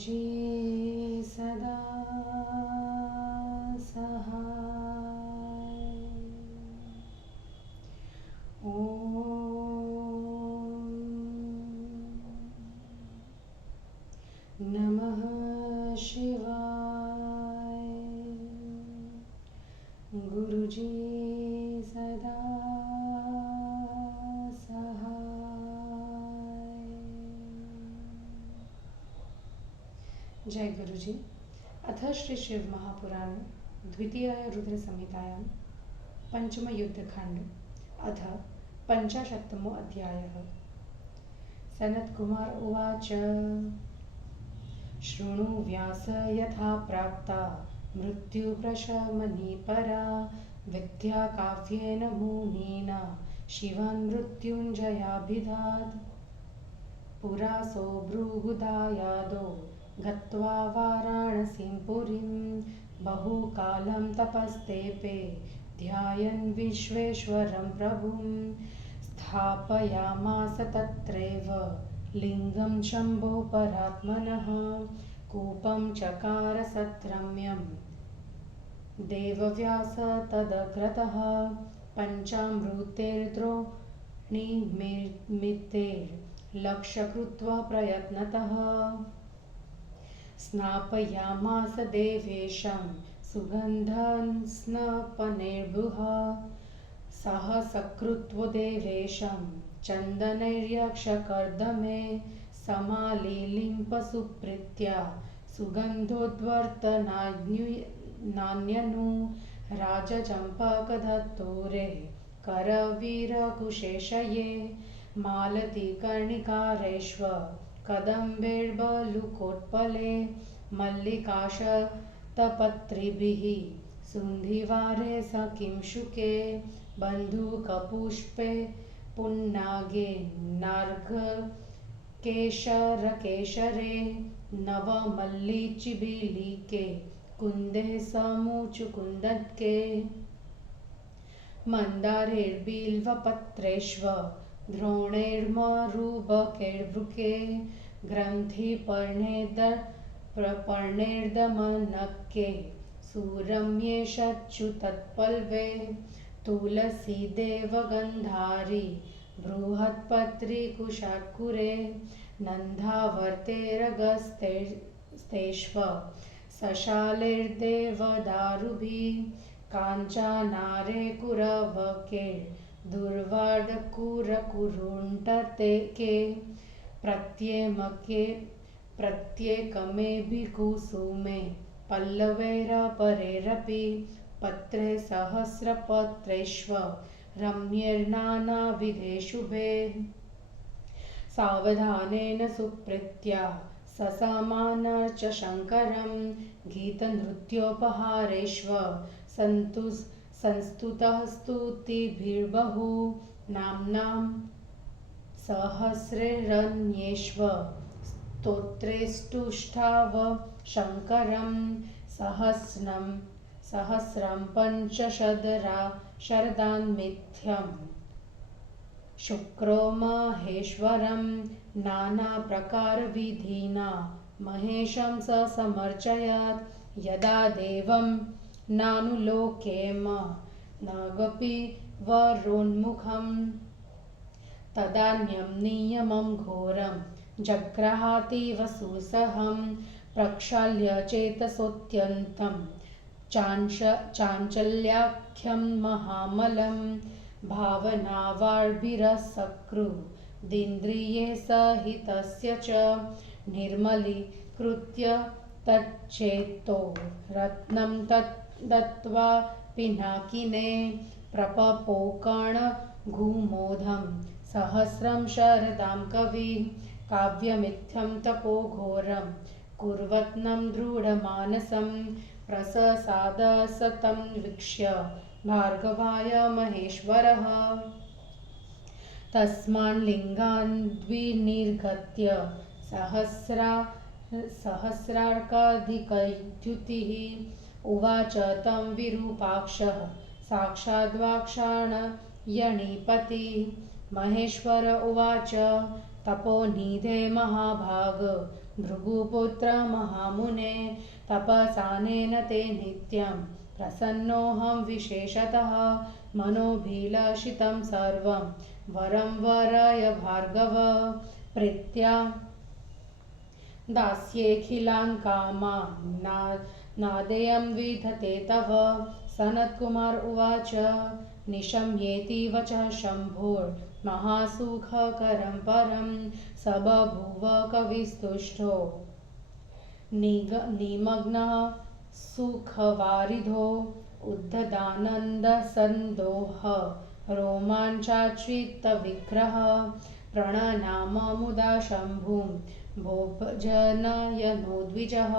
गुरुजी सदा सहाय। ओम नमः शिवाय। गुरुजी सदा सहाय। जय गुरुजी। अथ श्री शिव महापुराण द्वितीय रुद्र संहितायां पंचम युद्धखंड अथ पंचाशत्तमो अध्यायः। सनत्कुमार उवाच शृणु व्यास यथा प्राप्ता मृत्युप्रशमनी परा विद्या काव्येन मुनीना शिवान् मृत्युञ्जयाभिधात्। पुरा सोऽभृगुदायादो गत्वा वाराणसीं पुरीं बहुकालं तपस्तेपे ध्यायन् विश्वेश्वरं प्रभुं स्थापयामास तत्रैव लिङ्गं शम्भो परात्मनः। कूपं चकार सद्रम्यं देवव्यास तदग्रतः पञ्चामृतेर्द्रोणिमित्तेर्लक्ष्यकृत्वा प्रयत्नतः स्नापयामास देवेशं सुगन्धं स्नपनेर्भुः सह सकृत्व देवेशं चन्दनैर्यक्षकर्दमे समालिलिम्प सुप्रीत्या सुगन्धोद्वर्तनान्यनु राजचम्पकधतूरे करवीरकुशेशये मालतीकर्णिकारेष्व कदम्बैर्बलुकोत्पले मल्लिकाशतपत्रिभिः सुन्धिवारे सकिंशुके बन्धुकपुष्पे पुन्नागे नार्घकेशरकेशरे नवमल्लिचिबिलिके कुन्दे समूचुकुन्दके मन्दारैर्बिल्वपत्रेष्व द्रोणैर्मरुबकैर्वृके ग्रन्थिपर्णैर्दमनके सुरम्येषच्युतत्पल्वे तुलसीदेवगन्धारी बृहत्पत्रिकुशाकुरे नन्दावर्तेरगस्तेष्व सशालैर्देवदारुभिः काञ्चनारे कुरवकैर्दुर्वाडकुरकुरुण्टके प्रत्येकमेभिकुसुमे पल्लवैरपरैरपि पत्रे सहस्रपत्रेष्व रम्यैर्नानाविधेषुभे सावधानेन सुप्रीत्या ससमानर्च शङ्करं गीतनृत्योपहारेष्व संस्तुतः स्तुतिभिर्बहु नाम्नां सहस्रैरन्येष्व स्तोत्रैस्तुष्टाव शङ्करं सहस्रं पञ्चशरदान्मिथ्यं शुक्रो महेश्वरं नानाप्रकारविधिना महेशं स समर्चयत् यदा देवं नानुलोकेम नगपि वरोन्मुखं तदान्यं नियमं घोरं जग्रहातीव सुसहं प्रक्षाल्य चेतसोऽत्यन्तं चाञ्चल्याख्यं महामलं भावनावार्भिरसकृदिन्द्रिये सहितस्य च निर्मलीकृत्य तच्चेतो रत्नं दत्त्वा पिनाकिने प्रपपोकणघुमोधं सहस्रं शरदां कविः काव्यमित्थं तपोघोरं कुर्वत्नं दृढमानसं प्रससाद तं वीक्ष्य भार्गवाय महेश्वरः तस्मान् लिङ्गान् द्विनिर्गत्य सहस्रार्काधिकद्युतिः उवाच तं विरूपाक्षः साक्षाद्वाक्षाणयणिपतिः महेश्वर उवाच तपोनिधे महाभाग भृगुपुत्र महामुने तपसानेन ते नित्यं प्रसन्नोऽहं विशेषतः मनोभिलषितं सर्वं वरं वरय भार्गव प्रीत्या दास्येऽखिलान् कामान् नादेयं विधते तव। सनत्कुमार उवाच निशम्येति वचः शम्भोर्महासुखकरं परं स बभूव कविस्तुष्टो निमग्नः सुखवारिधो उद्धतानन्दसन्दोह रोमाञ्चाच्युतविग्रह प्रणनाम मुदा शम्भुं भोजनयनो द्विजः।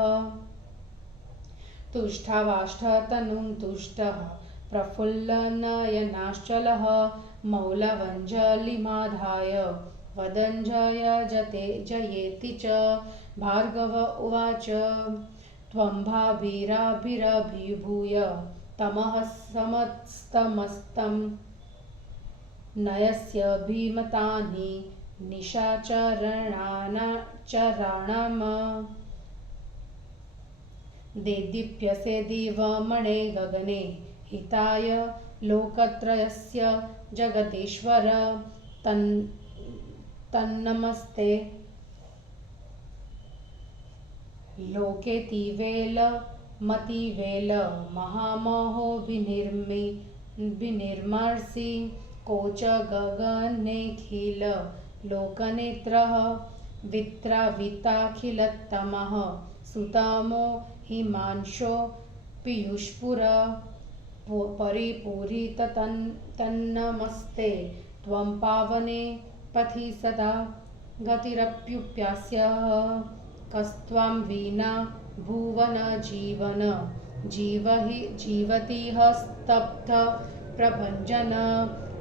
तुष्टावाष्टतनुं तुष्टः प्रफुल्लनयनाश्चलः मौलवञ्जलिमाधाय वदञ्जयेति च। भार्गव उवाच त्वं भाभिराभिरभिभूय तमः समस्तमस्तं नयस्य भीमतानि निशाचराणाम् देदीप्यसे दिवमणे गगने हिताय लोकत्रयस्य जगदीश्वर तन्नमस्ते। लोकेतिवेल मतिवेल महामहो विनिर्मर्षि कोच गगनेऽखिल लोकनेत्रः वित्राविताखिलतमः सुतमो हिमांशो पीयूषपुर परिपूरिततन्नमस्ते। त्वं पावने पथि सदा गतिरप्युप्यास्यः कस्त्वां विना भुवन जीवतिः स्तब्ध प्रभञ्जन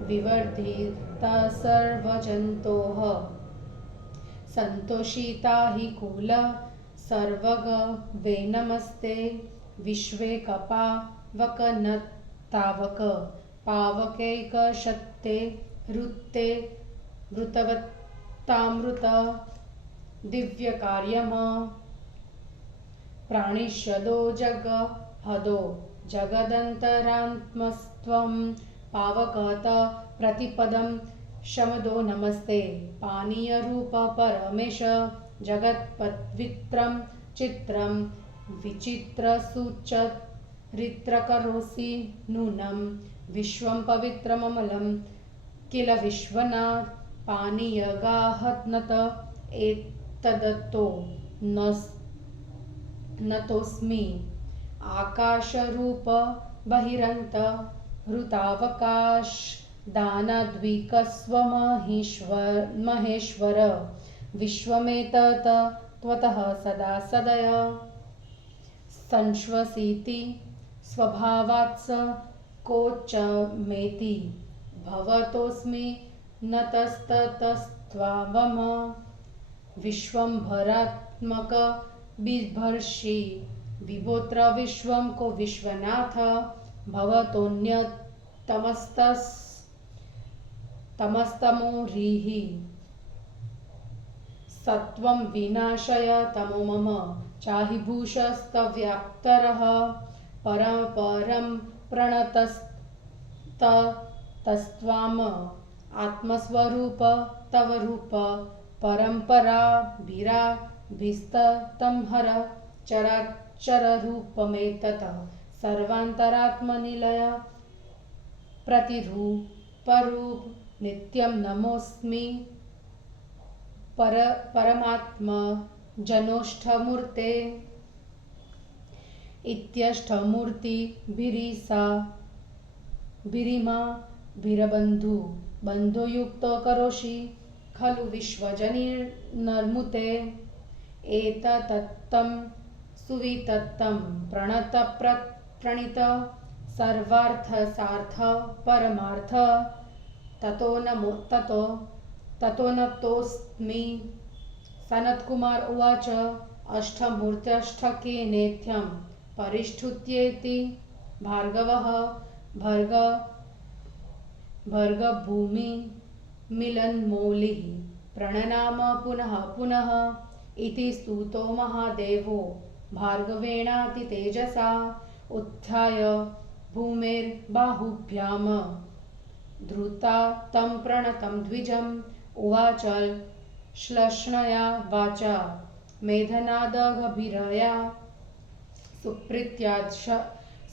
विवर्धिता सर्वजन्तोः सन्तोषिता हि कुल सर्वग वे नमस्ते। विश्वे कपावकनतावक पावकैकशते ऋते मृतवत्तामृत दिव्यकार्यम् प्राणिष्यदो जगहदो जगदन्तरात्मस्त्वं पावकत प्रतिपदं शमदो नमस्ते। पानीयरूप परमेश जगत्पवित्रं चित्रं विचित्रसुचरित्रकरोसि नूनं विश्वं पवित्रममलं किल विश्वनाथ। पानीयगाहनत एतदतो नतोऽस्मि आकाशरूप बहिरन्त हृतावकाश दानाद्विकस्वमहेश्वर विश्वमेतत् त्वतः सदा सदय संश्वसीति स्वभावात्स कोचमेति भवतोऽस्मि नतस्ततस्त्वावम विश्वंभरात्मक बिभर्षि विभोत्र विश्वं को विश्वनाथ भवतोऽन्यतमस्तमोरिः सत्वं विनाशय तमो मम चाहि भूषस्तव्याप्तरः परं प्रणतस्तस्त्वाम् आत्मस्वरूप तव रूप परम्पराभिराभिस्ततं हर चराचररूपमेतत् सर्वान्तरात्मनिलय प्रतिरूपरूप नित्यं नमोऽस्मि परमात्मजनोष्ठमूर्ते। इत्यष्टमूर्तिभिरीसा भिरिमा भिरबन्धुयुक्तो करोषि खलु विश्वजनिर्नर्मुते। एतत्तत्तं सुवितत्तं प्रणित सर्वार्थसार्थ परमार्थ ततो नतोऽस्मि। सनत्कुमार उवाच अष्टमूर्त्यष्टकेनेत्यं परिष्ठुत्येति भार्गवः भर्गभूमि मिलन्मौलिः प्रणनाम पुनः पुनः इति स्तुतो महादेवो भार्गवेणातितेजसा उत्थाय भूमेर्बाहुभ्याम धृता तं प्रणतं द्विजम् उवाच श्लक्ष्णया वाचा मेघनादगभीरया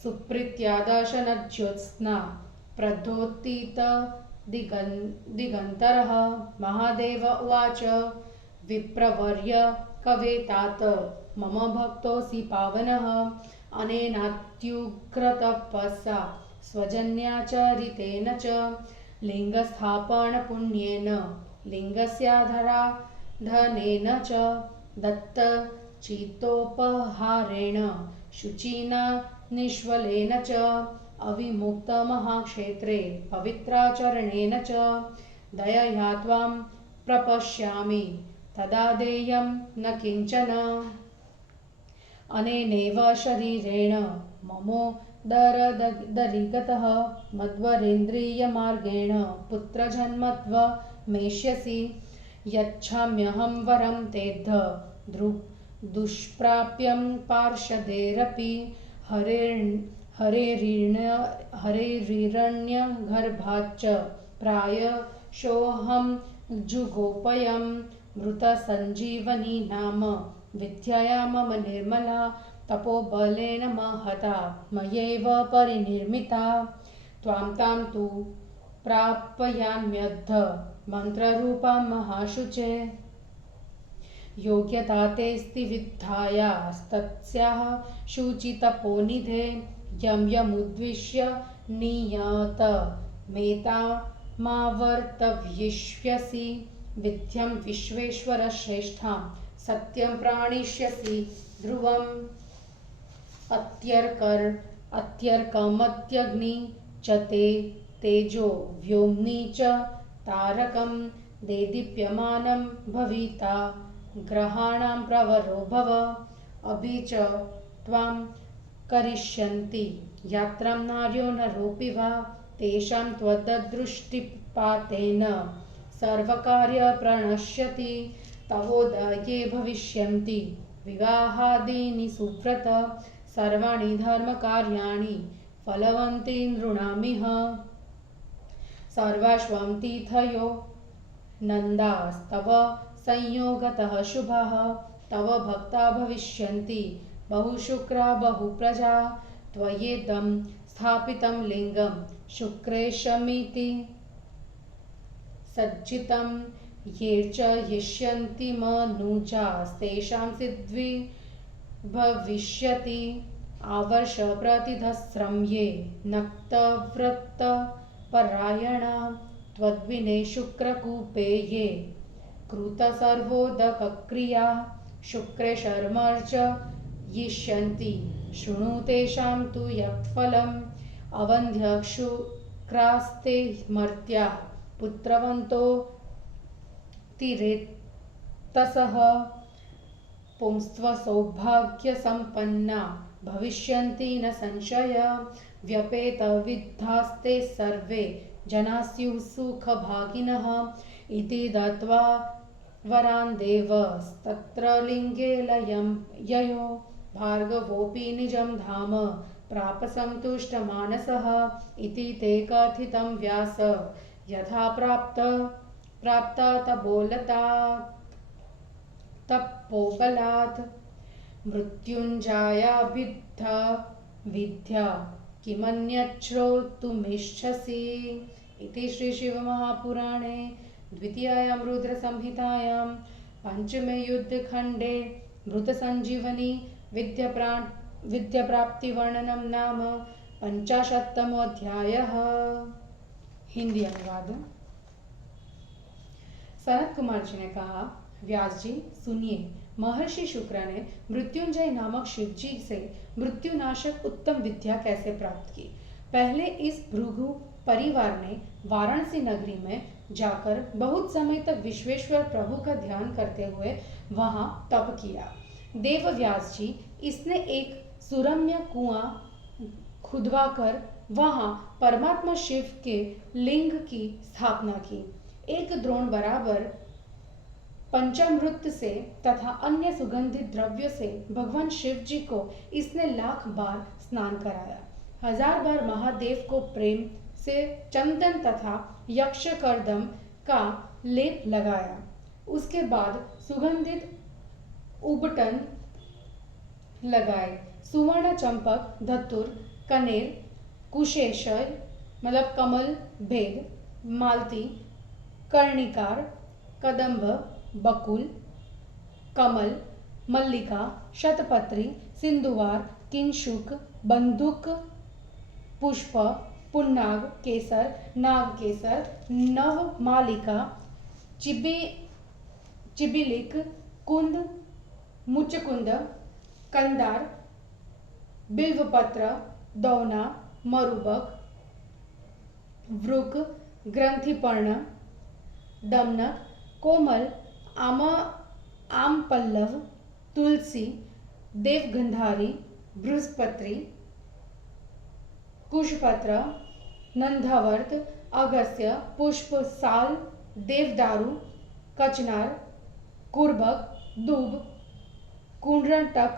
सुप्रीत्यादशनज्योत्स्ना प्रद्योतित दिगन्तरः महादेव उवाच विप्रवर्य कवे तात मम भक्तोऽसि पावनः अनेनात्युग्रतपसा स्वजन्याचरितेन च लिङ्गस्थापनपुण्येन लिङ्गस्याधराधनेन च दत्तचित्तोपहारेण शुचिना निष्वलेन च अविमुक्तमहाक्षेत्रे पवित्राचरणेन च दयया त्वां प्रपश्यामि तदा देयं न किञ्चन अनेनैव शरीरेण ममोदरदरिगतः मद्वरेन्द्रियमार्गेण पुत्रजन्मत्वमेष्यसि यच्छाम्यहं वरं तेऽद्ध दुष्प्राप्यं पार्षदेरपि हरेरिरण्यगर्भाच्च प्रायशोऽहं जुगोपयं मृतसञ्जीवनी नाम विद्यया मम निर्मला तपोबलेन महता मयैव परिनिर्मिता त्वां तां तु प्रापयाम्यद्ध मन्त्ररूपां महाशुचे योग्यता तेऽस्ति विद्यायास्तस्याः शुचितपोनिधे यं यमुद्दिश्य नियत मेतामावर्तयिष्यसि विद्यं विश्वेश्वरश्रेष्ठां सत्यं प्राणिष्यसि ध्रुवम् अत्यर्कमत्यग्नि च ते तेजो व्योम्नि च तारकं देदीप्यमानं भविता ग्रहाणां प्रवरो भव अभि च त्वां करिष्यन्ति यात्रां नार्यो नरोऽपि वा तेषां त्वददृष्टिपातेन सर्वकार्यप्रणश्यति तवोदये भविष्यन्ति विवाहादीनि सुव्रत सर्वाणि धर्मकार्याणि फलवन्ति नृणामिह सर्वाश्वं तीर्थयो नन्दास्तव संयोगतः शुभः तव भक्ता भविष्यन्ति बहुशुक्रा बहुप्रजा त्वयेदं स्थापितं लिङ्गं शुक्रेशमिति सज्जितं ये च यिष्यन्ति मनुजास्तेषां सिद्धिर्भविष्यति आवर्ष प्रतिधस्रं ये नक्तव्रतपरायणा त्वद्विने शुक्रकूपे ये कृतसर्वोदकक्रिया शुक्रे शर्मर्च यिष्यन्ति शृणु तेषां तु यत्फलम् अवन्ध्यशुक्रास्ते मर्त्या पुत्रवन्तो तिरेतसः पुंस्त्वसौभाग्यसम्पन्ना भविष्यन्ति न संशय व्यपेतविद्धास्ते सर्वे जनाः स्युः सुखभागिनः इति दत्त्वा वरान् देवस्तत्र लिङ्गे लयं ययो भार्गवोऽपि निजं धाम प्राप सन्तुष्टमानसः इति ते कथितं व्यास यथा प्राप्ता तपोबलात् मृत्युञ्जयाभिद्धा विद्या किमन्यच्छ्रोतुमिच्छसि इति श्रीशिवमहापुराणे द्वितीयायां रुद्रसंहितायां पञ्चमे युद्धखण्डे मृतसञ्जीवनी विद्याप्राप्तिवर्णनं नाम 50तमोऽध्यायः। हिंदी अनुवाद। सनत कुमार जी ने कहा, व्यास जी सुनिए, महर्षि शुक्र ने मृत्युंजय नामक शिव जी से मृत्युनाशक उत्तम विद्या कैसे प्राप्त की। पहले इस भृगु परिवार ने वाराणसी नगरी में जाकर बहुत समय तक विश्वेश्वर प्रभु का ध्यान करते हुए वहां तप किया। देवव्यास जी इसने एक सुरम्य कुआं खुदवाकर वहां परमात्मा शिव के लिंग की स्थापना की। एक द्रोण बराबर पंचामृत से तथा अन्य सुगंधित द्रव्यों से भगवान शिव जी को इसने लाख बार स्नान कराया। 1000 बार महादेव को प्रेम से चंदन तथा यक्षकर्दम का लेप लगाया। उसके बाद सुगंधित उबटन लगाए। सुवर्ण चंपक, धतुर, कनेर, कुशेश्वर मतलब कमल, भेद, मालती, कर्णिकार, कदंब, बकुल, कमल, मल्लिका, शतपत्री, सिंधुवार, किंशुक, बंदूक पुष्प, पुन्नाग केसर, नाग केसर, नव मालिका, चिबिलिक, कुंद, मुचकुंद, कंदार, बिल्वपत्र, दौना, मरुबक, वृक, ग्रंथिपर्ण, दमनक, कोमल, आम पल्लव, तुलसी, देवगंधारी, बृहस्पति, कुशपत्र, नंदावर्त, अगस्त्य, पुष्प, साल, देवदारू, कचनार, कुर्बक, दूब, कुंडरटक,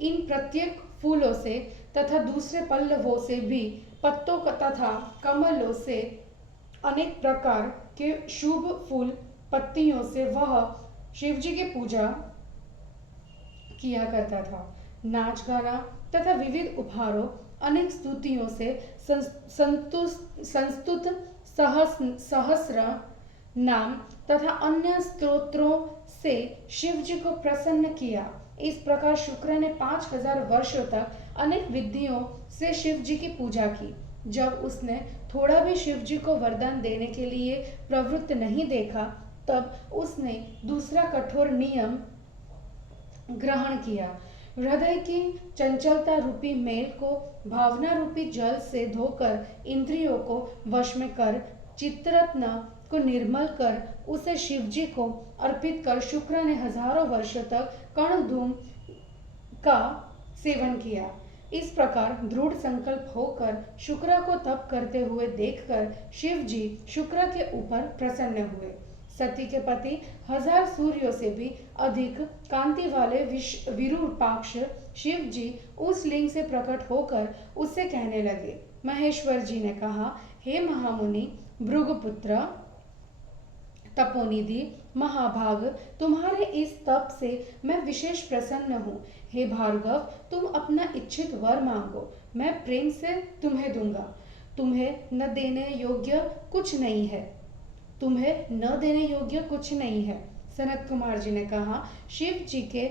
इन प्रत्येक फूलों से तथा दूसरे पल्लवों से भी पत्तों तथा कमलों से अनेक प्रकार के शुभ फूल पत्तियों से वह शिवजी की पूजा किया करता था। नाच गाना तथा विविध उपहारों, अनेक स्तुतियों से संस्तुत सहस्र नाम तथा अन्य स्तोत्रों से शिवजी को प्रसन्न किया। इस प्रकार शुक्र ने 5000 वर्षों तक अनेक विधियों से शिवजी की पूजा की। जब उसने थोड़ा भी शिवजी को वरदान देने के लिए प्रवृत्त नहीं देखा, तब उसने दूसरा कठोर नियम ग्रहण किया। हृदय की चंचलता रूपी मेल को भावना रूपी जल से धोकर इंद्रियों को वश में कर चित्तरत्न को निर्मल कर उसे शिवजी को अर्पित कर शुक्र ने हजारों वर्षों तक कर्णधूम का सेवन किया। इस प्रकार दृढ़ संकल्प होकर शुक्र को तप करते हुए देखकर शिव जी शुक्र के ऊपर प्रसन्न हुए। सती के पति 1000 सूर्यों से भी अधिक कांति वाले विरूपाक्ष शिव जी उस लिंग से प्रकट होकर उससे कहने लगे। महेश्वर जी ने कहा, हे महामुनि भृगुपुत्र, तपोनिधि, महाभाग, तुम्हारे इस तप से मैं विशेष प्रसन्न हूँ। हे भार्गव, तुम अपना इच्छित वर मांगो, मैं प्रेम से तुम्हें दूंगा। तुम्हें न देने योग्य कुछ नहीं है, तुम्हें न देने योग्य कुछ नहीं है। सनत कुमार जी ने कहा, शिव जी के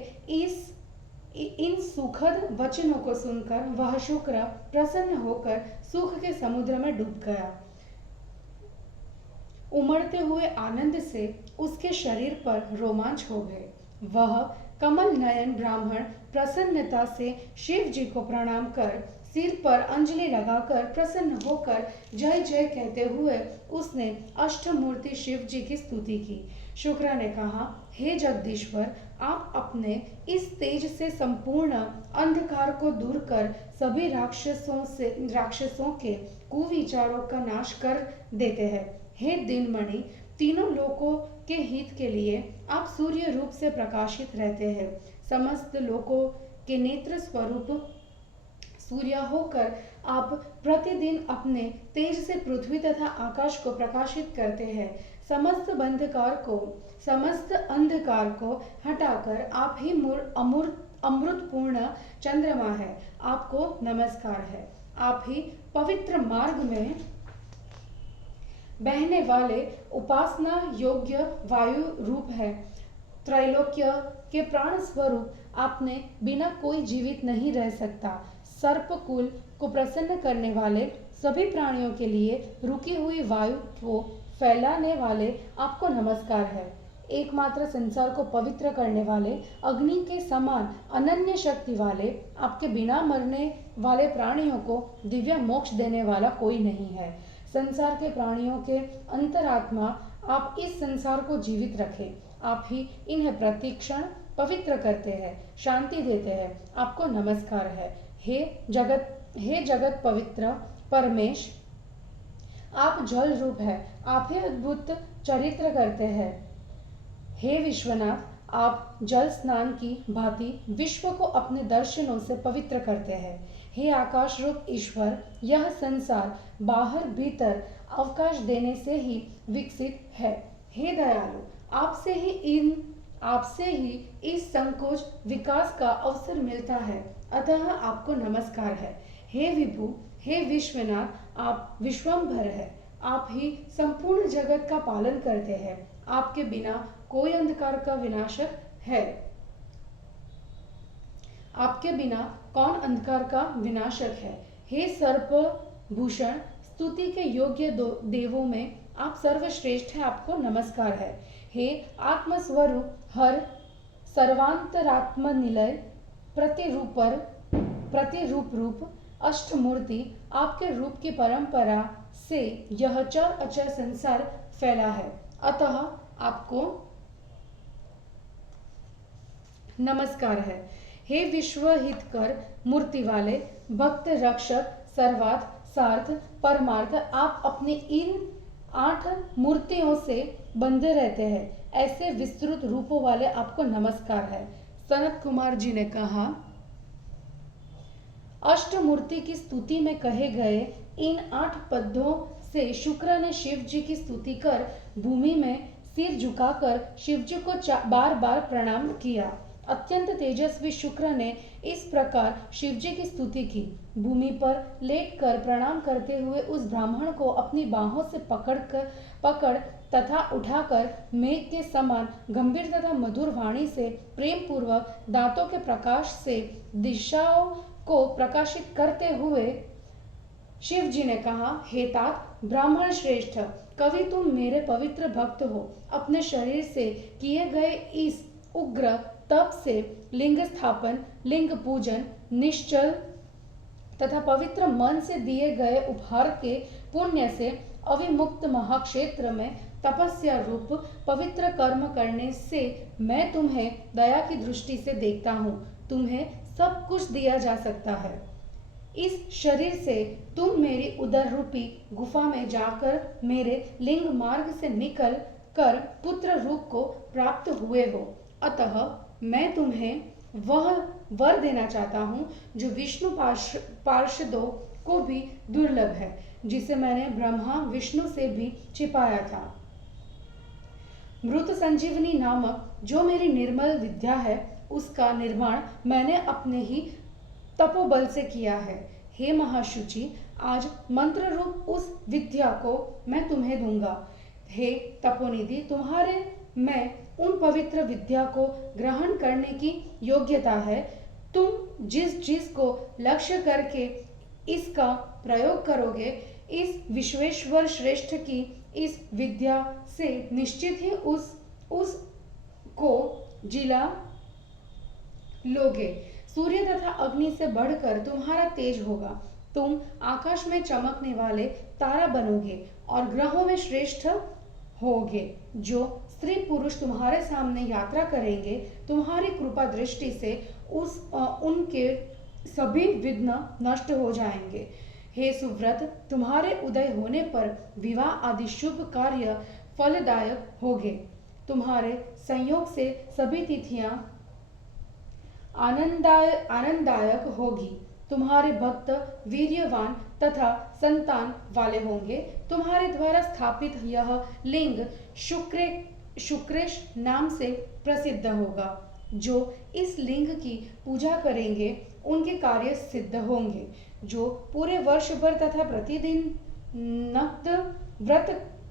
इन सुखद वचनों को सुनकर वह शुक्र प्रसन्न होकर सुख के समुद्र में डूब गया। उमड़ते हुए आनंद से उसके शरीर पर रोमांच हो गए। वह कमल नयन ब्राह्मण प्रसन्नता से शिव जी को प्रणाम कर सिर पर अंजलि लगाकर प्रसन्न होकर जय जय कहते हुए उसने अष्टमूर्ति शिव जी की स्तुति की। शुक्र ने कहा, हे जगदीश्वर, आप अपने इस तेज से संपूर्ण अंधकार को दूर कर सभी राक्षसों के कुविचारों का नाश कर देते हैं। हे दिनमणि, तीनों लोकों के हित के लिए आप सूर्य रूप से प्रकाशित रहते हैं। समस्त लोकों के नेत्र स्वरूप सूर्य होकर आप प्रतिदिन अपने तेज से पृथ्वी तथा आकाश को प्रकाशित करते हैं। समस्त अंधकार को हटाकर आप ही अमृतपूर्ण चंद्रमा है। आपको नमस्कार है। आप ही पवित्र मार्ग में बहने वाले उपासना योग्य वायु रूप है। त्रैलोक्य के प्राण स्वरूप आपने बिना कोई जीवित नहीं रह सकता। सर्पकुल को प्रसन्न करने वाले, सभी प्राणियों के लिए रुकी हुई वायु को फैलाने वाले आपको नमस्कार है। एकमात्र संसार को पवित्र करने वाले, अग्नि के समान अनन्य शक्ति वाले, आपके बिना मरने वाले प्राणियों को दिव्य मोक्ष देने वाला कोई नहीं है। संसार के प्राणियों के अंतरात्मा आप इस संसार को जीवित रखें। आप ही इन्हें प्रतिक्षण पवित्र करते हैं, शांति देते हैं। आपको नमस्कार है। हे जगत पवित्र परमेश, आप जल रूप है। आप ही अद्भुत चरित्र करते हैं। हे विश्वनाथ, आप जल स्नान की भांति विश्व को अपने दर्शनों से पवित्र करते हैं। हे आकाश रूप ईश्वर, यह संसार बाहर भीतर अवकाश देने से ही विकसित है। हे दयालु, आपसे ही इस संकोच विकास का अवसर मिलता है, अतः आपको नमस्कार है। हे विभु, हे विश्वनाथ, आप विश्वम्भर है। आप ही संपूर्ण जगत का पालन करते हैं। आपके बिना कोई अंधकार का विनाशक है। आपके बिना कौन अंधकार का विनाशक है। हे सर्प भूषण, स्तुति के योग्य देवों में आप सर्वश्रेष्ठ है, आपको नमस्कार है। हे आत्मस्वरूप हर सर्वांतरात्म निलय प्रतिरूप अष्टमूर्ति, आपके रूप की परंपरा से यह चर अचर संसार फैला है, अतः आपको नमस्कार है। हे विश्व हितकर मूर्ति वाले, भक्त रक्षक, सर्वार्थ सार्थ परमार्थ, आप अपने इन 8 मूर्तियों से बंधे रहते हैं, ऐसे विस्तृत रूपों वाले आपको नमस्कार है। सनत कुमार जी ने कहा, अष्टमूर्ति की स्तुति में कहे गए इन 8 पदों से शुक्र ने शिव जी की स्तुति कर भूमि में सिर झुकाकर शिव जी को बार बार प्रणाम किया। अत्यंत तेजस्वी शुक्र ने इस प्रकार शिव जी की स्तुति की। भूमि पर लेटकर प्रणाम करते हुए उस ब्राह्मण को अपनी बाहों से पकड़ तथा उठाकर मेघ के समान गंभीर तथा मधुर वाणी से प्रेम पूर्वक दांतों के प्रकाश से दिशाओं को प्रकाशित करते हुए शिव जी ने कहा, हे तात ब्राह्मण श्रेष्ठ, कवि तुम मेरे पवित्र भक्त हो। अपने शरीर से किए गए इस उग्र तप से लिंग स्थापन, लिंग पूजन, निश्चल तथा पवित्र मन से दिए गए उपहार के पुण्य से अविमुक्त महाक्षेत्र में तपस्या रूप पवित्र कर्म करने से मैं तुम्हें दया की दृष्टि से देखता हूँ। तुम्हें सब कुछ दिया जा सकता है। इस शरीर से तुम मेरी उदर रूपी गुफा में जाकर मेरे लिंग मार्ग से निकल कर पुत्र रूप को प्राप्त हुए हो, अतः मैं तुम्हें वह वर देना चाहता हूँ जो विष्णु पार्षदों को भी दुर्लभ है, जिसे मैंने ब्रह्मा विष्णु से भी छिपाया था। मृत संजीवनी नामक जो मेरी निर्मल विद्या है, उसका निर्माण मैंने अपने ही तपोबल से किया है। हे महाशुचि, आज मंत्र रूप उस विद्या को मैं तुम्हें दूंगा। हे तपोनिधि, तुम्हारे में उन पवित्र विद्या को ग्रहण करने की योग्यता है। तुम जिस चीज को लक्ष्य करके इसका प्रयोग करोगे, इस विश्वेश्वर श्रेष्ठ की इस विद्या से निश्चित ही उस को जिला लोगे। सूर्य तथा अग्नि से बढ़कर तुम्हारा तेज होगा। तुम आकाश में चमकने वाले तारा बनोगे और ग्रहों में श्रेष्ठ होगे। जो स्त्री पुरुष तुम्हारे सामने यात्रा करेंगे, तुम्हारी कृपा दृष्टि से उनके सभी विघ्न नष्ट हो जाएंगे। हे सुव्रत, तुम्हारे उदय होने पर विवाह आदि शुभ कार्य फलदायक होंगे। तुम्हारे संयोग से सभी तिथियां आनंददायक होगी। तुम्हारे भक्त वीर्यवान तथा संतान वाले होंगे। तुम्हारे द्वारा स्थापित यह लिंग शुक्रेश नाम से प्रसिद्ध होगा। जो इस लिंग की पूजा करेंगे उनके कार्य सिद्ध होंगे। जो पूरे वर्ष भर तथा प्रतिदिन नक्त व्रत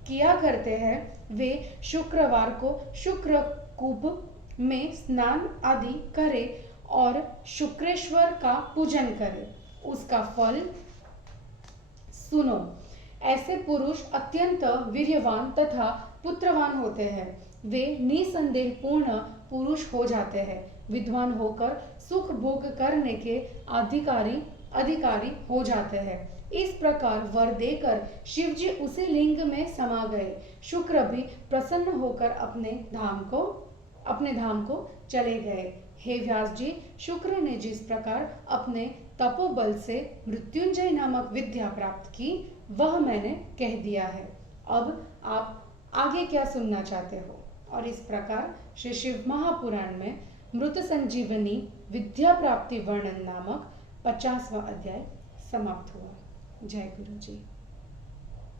किया करते हैं, वे शुक्रवार को शुक्र कूप में स्नान आदि करें और शुक्रेश्वर का पूजन करें। उसका फल सुनो। ऐसे पुरुष अत्यंत वीर्यवान तथा पुत्रवान होते हैं। वे निसंदेह पूर्ण पुरुष हो जाते हैं। विद्वान होकर सुख भोग करने के अधिकारी हो जाते हैं। इस प्रकार वर देकर शिवजी उसी लिंग में समा गए। शुक्र भी प्रसन्न होकर अपने धाम को चले गए। हे व्यास जी, शुक्र ने जिस प्रकार अपने तपोबल से मृत्युंजय नामक विद्या प्राप्त की, वह मैंने कह दिया है। अब आप आगे क्या सुनना चाहते हो? और इस प्रकार श्री शिव महापुराण में मृत संजीवनी विद्या प्राप्ति वर्णन नामक 50वां अध्याय समाप्त हुआ। जय गुरु जी।